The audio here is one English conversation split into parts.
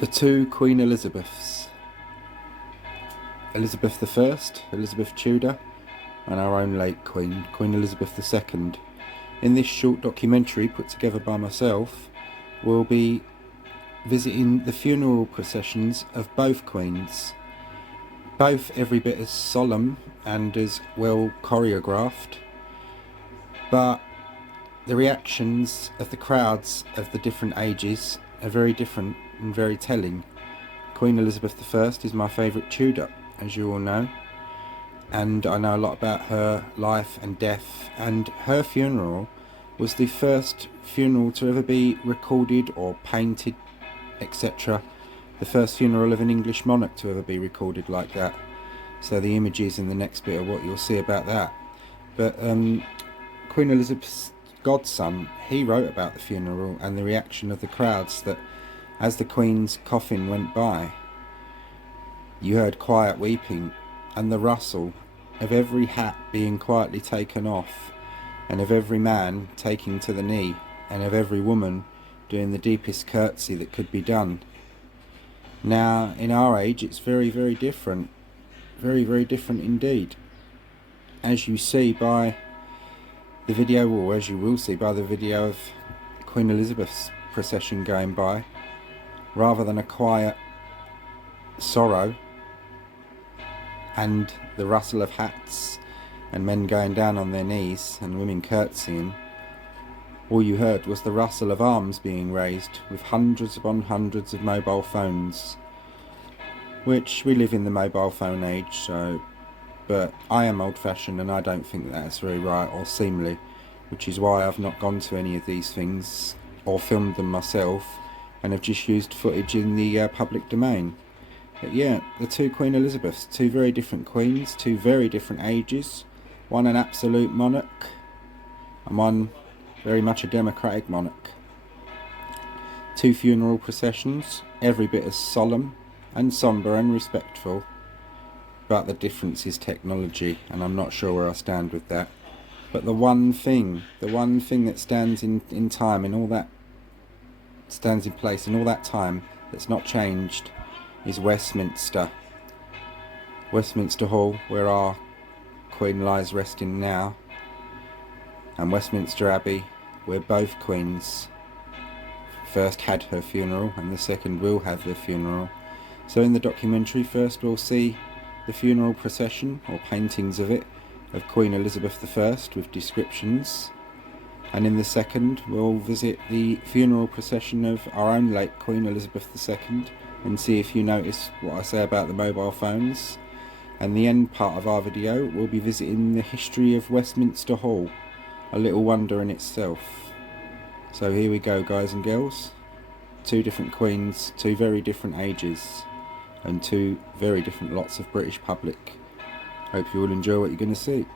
The two Queen Elizabeths, Elizabeth I, Elizabeth Tudor, and our own late Queen, Queen Elizabeth II. In this short documentary put together by myself, we'll be visiting the funeral processions of both queens, both every bit as solemn and as well choreographed, but the reactions of the crowds of the different ages are very different and very telling. Queen Elizabeth I is my favourite Tudor, as you all know, and I know a lot about her life and death, and her funeral was the first funeral to ever be recorded or painted, etc. The first funeral of an English monarch to ever be recorded like that. So the images in the next bit are what you'll see about that. But Queen Elizabeth's godson, he wrote about the funeral and the reaction of the crowds, that as the Queen's coffin went by, you heard quiet weeping and the rustle of every hat being quietly taken off, and of every man taking to the knee, and of every woman doing the deepest curtsy that could be done. Now, in our age, it's very, very different. Very, very different indeed. As you see by the video, or as you will see by the video of Queen Elizabeth's procession going by, rather than a quiet sorrow and the rustle of hats and men going down on their knees and women curtsying, all you heard was the rustle of arms being raised with hundreds upon hundreds of mobile phones, which we live in the mobile phone age, so, but I am old-fashioned and I don't think that's very right or seemly, which is why I've not gone to any of these things or filmed them myself, and have just used footage in the public domain. But yeah, the two Queen Elizabeths, two very different queens, two very different ages, one an absolute monarch and one very much a democratic monarch. Two funeral processions, every bit as solemn and sombre and respectful, but the difference is technology, and I'm not sure where I stand with that. But the one thing that stands in time, in all that stands in place in all that time, that's not changed, is Westminster. Westminster Hall, where our Queen lies resting now, and Westminster Abbey, where both queens first had her funeral and the second will have their funeral. So in the documentary, first we'll see the funeral procession, or paintings of it, of Queen Elizabeth I with descriptions, and in the second we'll visit the funeral procession of our own late Queen Elizabeth II and see if you notice what I say about the mobile phones. And the end part of our video, we'll be visiting the history of Westminster Hall, a little wonder in itself. So here we go, guys and girls. Two different queens, two very different ages, and two very different lots of British public. Hope you all enjoy what you're going to see.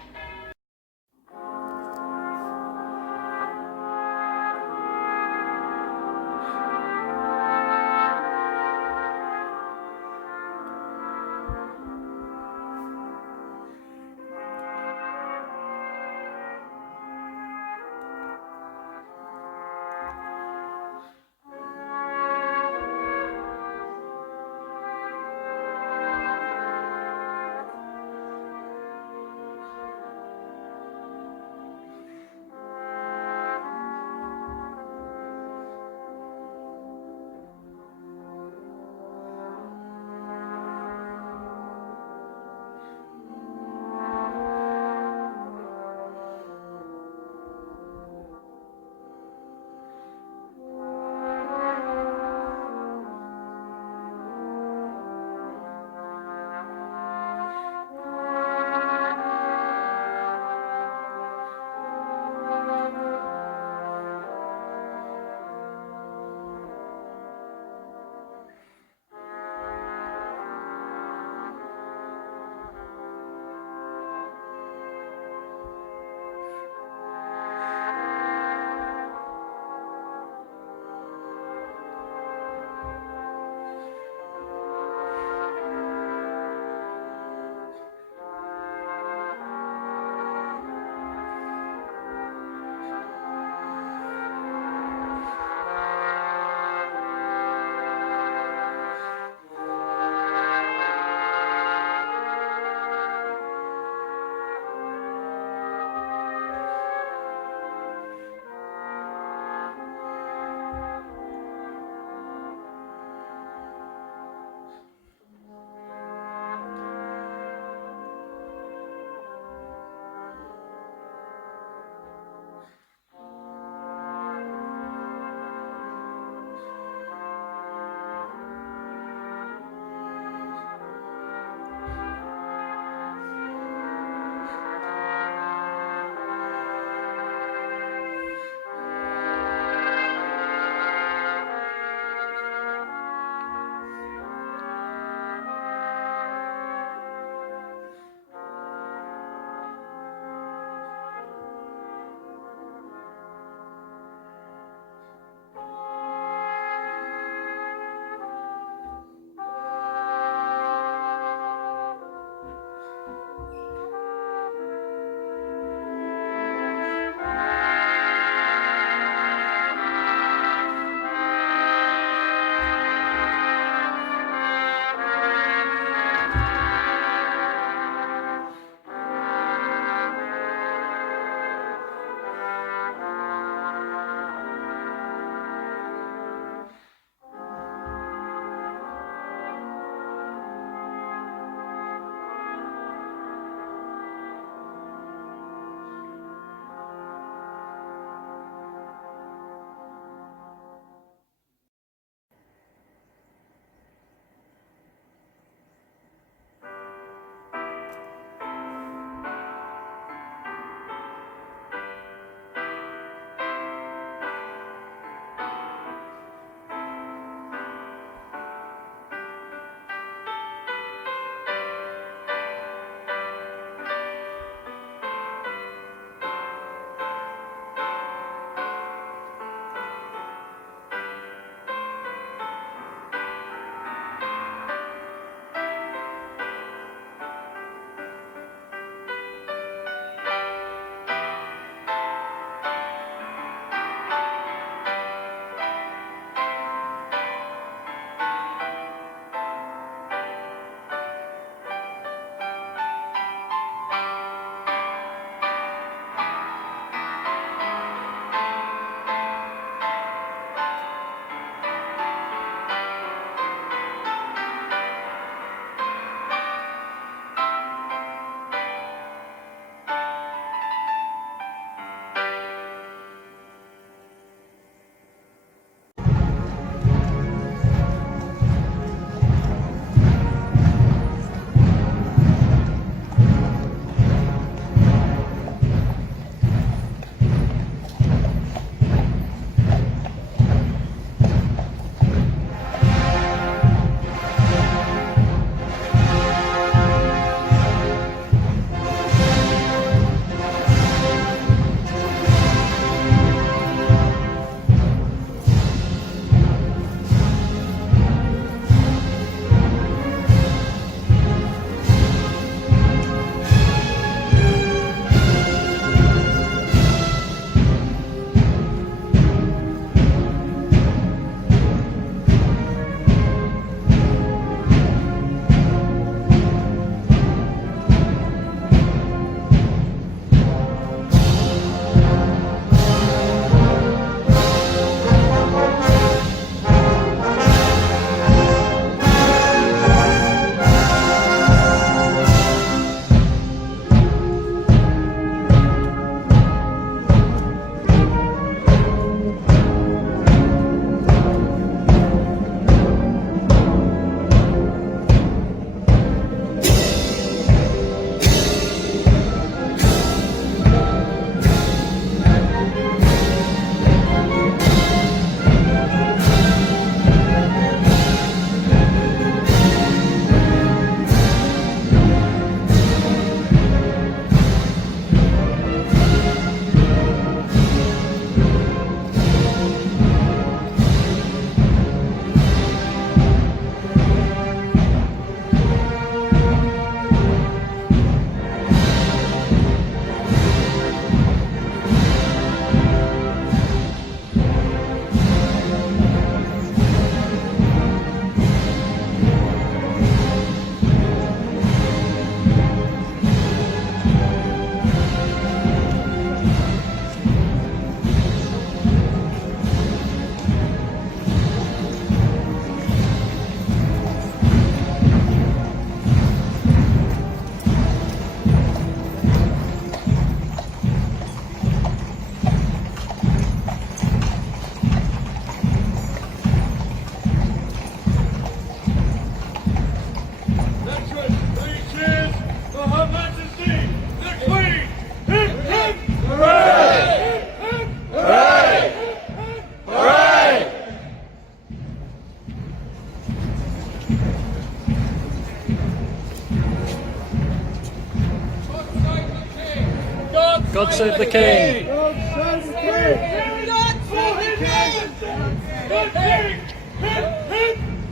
God save the King!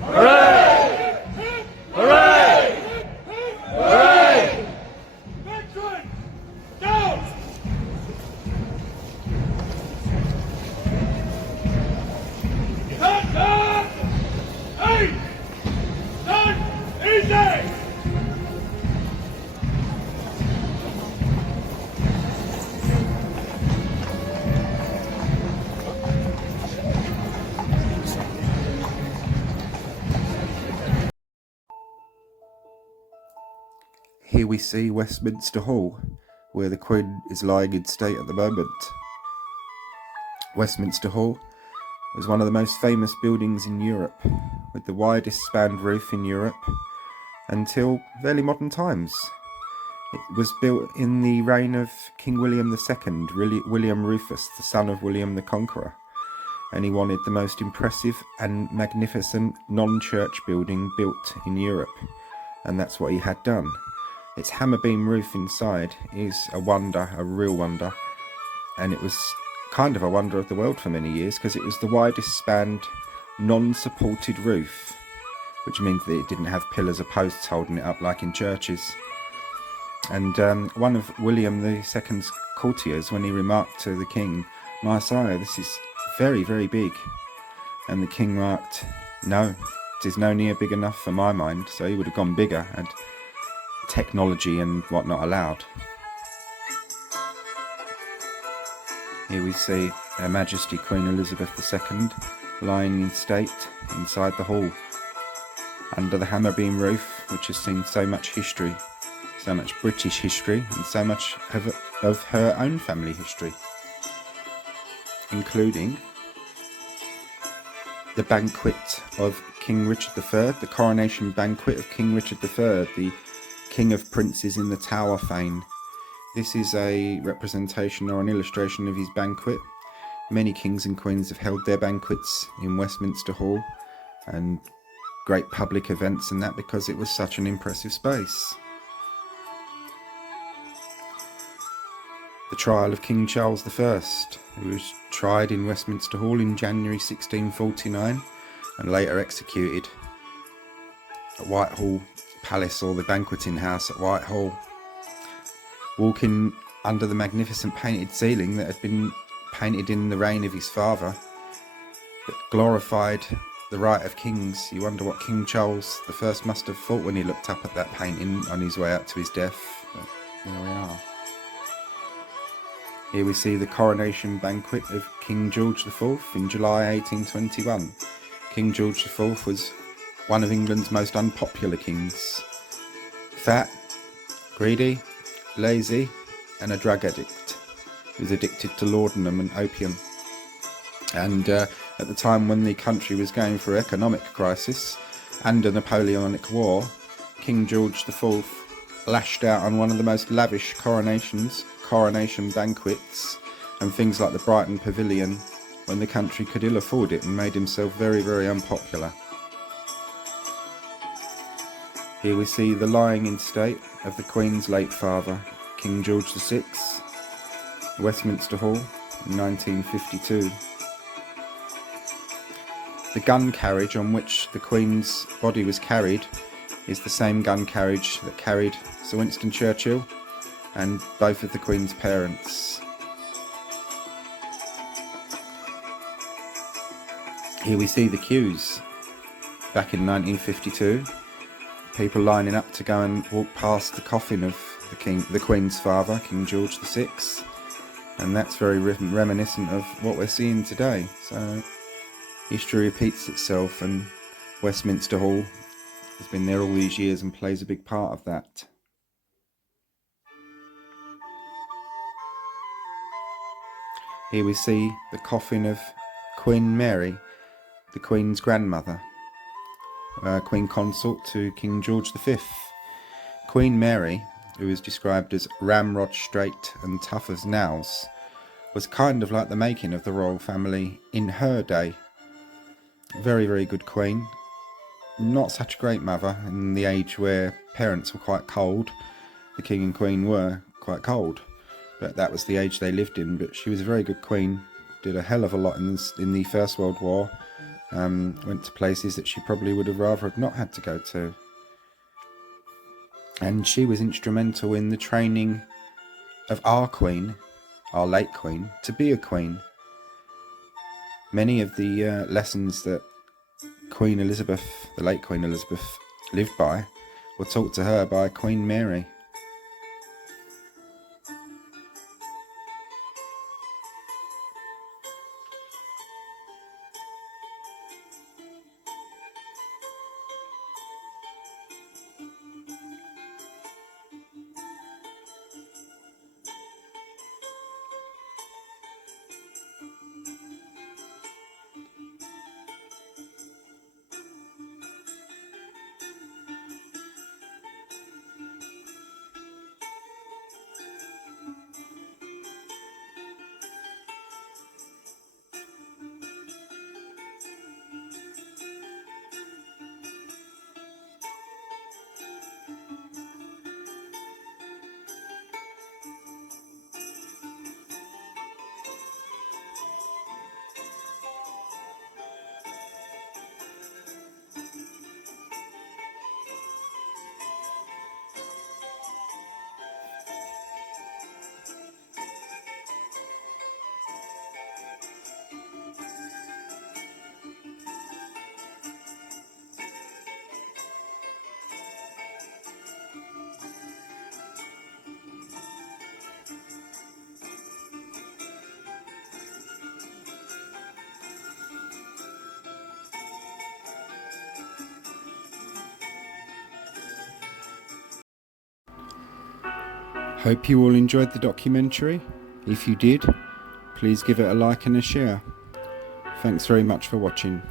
Hooray! Hooray! Hooray! Veteran! Down! Stand! Eight! Stand! Easy! Here we see Westminster Hall, where the Queen is lying in state at the moment. Westminster Hall was one of the most famous buildings in Europe, with the widest spanned roof in Europe until fairly modern times. It was built in the reign of King William II, William Rufus, the son of William the Conqueror, and he wanted the most impressive and magnificent non-church building built in Europe, and that's what he had done. Its hammer beam roof inside is a wonder, a real wonder, and it was kind of a wonder of the world for many years because it was the widest spanned non-supported roof, which means that it didn't have pillars or posts holding it up like in churches. And one of William II's courtiers, when he remarked to the king, "My sire, this is very, very big," and the king remarked, "No, it is no near big enough for my mind," so he would have gone bigger, and technology and whatnot allowed. Here we see Her Majesty Queen Elizabeth II lying in state inside the hall, under the hammer beam roof, which has seen so much history, so much British history, and so much of her own family history, including the banquet of King Richard III, the coronation banquet of King Richard III, the King of Princes in the Tower fane. This is a representation or an illustration of his banquet. Many kings and queens have held their banquets in Westminster Hall and great public events and that because it was such an impressive space. The trial of King Charles I, who was tried in Westminster Hall in January 1649 and later executed at Whitehall Palace, or the banqueting house at Whitehall, walking under the magnificent painted ceiling that had been painted in the reign of his father that glorified the right of kings. You wonder what King Charles I must have thought when he looked up at that painting on his way up to his death. But here we are. Here we see the coronation banquet of King George IV in July 1821. King George IV was one of England's most unpopular kings. Fat, greedy, lazy, and a drug addict. He was addicted to laudanum and opium. And at the time when the country was going through economic crisis and a Napoleonic war, King George IV lashed out on one of the most lavish coronation banquets and things like the Brighton Pavilion when the country could ill afford it, and made himself very, very unpopular. Here we see the lying in state of the Queen's late father, King George VI, Westminster Hall in 1952. The gun carriage on which the Queen's body was carried is the same gun carriage that carried Sir Winston Churchill and both of the Queen's parents. Here we see the queues back in 1952. People lining up to go and walk past the coffin of the Queen's father, King George VI, and that's very reminiscent of what we're seeing today. So history repeats itself, and Westminster Hall has been there all these years and plays a big part of that. Here we see the coffin of Queen Mary, the Queen's grandmother, Queen Consort to King George V. Queen Mary, who is described as ramrod straight and tough as nails, was kind of like the making of the royal family in her day. Very, very good queen. Not such a great mother in the age where parents were quite cold. The king and queen were quite cold. but that was the age they lived in. But she was a very good queen, did a hell of a lot in the First World War, went to places that she probably would have rather have not had to go to. And she was instrumental in the training of our queen, our late queen, to be a queen. Many of the lessons that Queen Elizabeth, the late Queen Elizabeth, lived by were taught to her by Queen Mary. Hope you all enjoyed the documentary. If you did, please give it a like and a share. Thanks very much for watching.